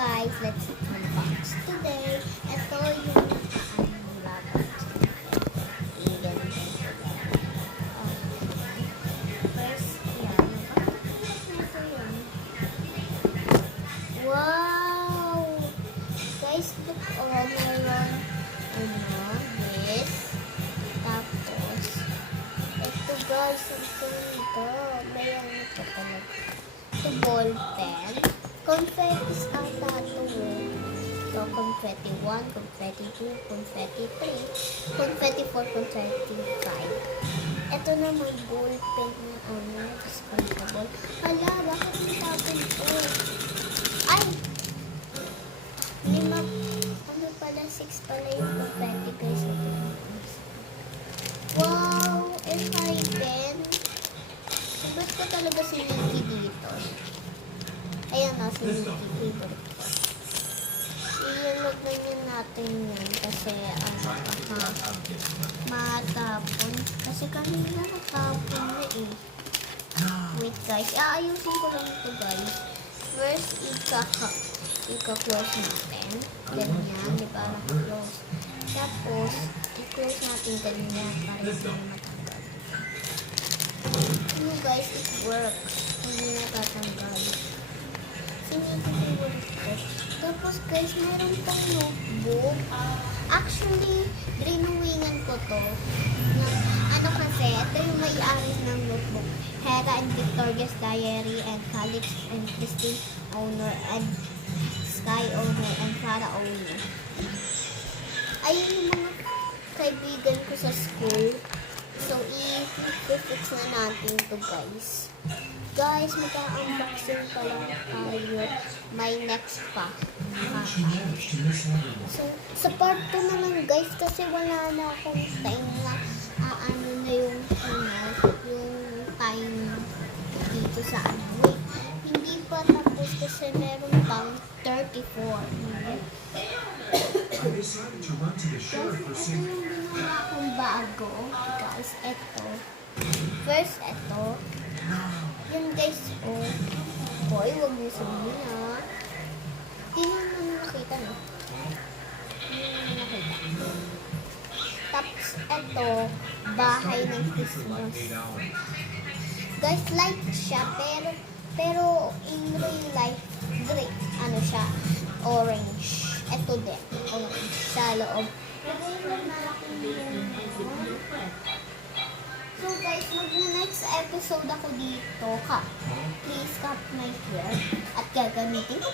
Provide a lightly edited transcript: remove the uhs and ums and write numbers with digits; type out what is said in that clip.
guys, let's unbox today. Ito yung laban. First, yan. Ito yun. Wow! Guys, look meron this. Tapos, ito guys, ito. May ito talaga. Ito ball pen. Confettis ang tato eh. So, confetti 1, confetti 2, confetti 3, confetti 4, confetti 5. Ito naman ball pen na disposable. Hala, bakit natapon ito? Ay! Lima, pala 6 pala yung confetti guys. Wow! F5 Gusto ko talaga si Mickey dito. Ayan na, si Mickey. Favorite ko. Iulog na yun natin yan kasi matapon. Kasi kanina natapon na eh. Wait guys, aayusin ko lang ito guys. First, ika-close natin. Ganyan, di ba? Naka-close. Tapos, i-close natin ganyan para hindi matanggal. Ano guys, it works. Hindi natatanggal. Tapos guys, meron pang notebook. Actually, rinawingan ko to. Kasi, ito yung may-ari ng notebook. Hera and Victoria's Diary and Calix and Christine owner and Sky owner and Farah owner. Ayun yung mga kaibigan ko sa school. So, i-fix na natin to guys. Guys, mag-unboxing pa lang tayo. May next pa. So, sa part 2 naman guys, kasi wala na akong time na yung time dito sa Wait, hindi pa tapos kasi meron pang 34. Guys, ito yung ginawa kong bago. Guys, ito. First, ito. Yun guys, boy, huwag niyo sabihin ha. Hindi naman nakita, no? Hindi naman nakita. Tapos, ito, bahay ng Christmas. Guys, light siya, pero in real life, gray. Ano siya? Orange. Ito din, orange. Sa loob. So guys, mag-next episode ako dito. Please cut my hair at gagamitin ko.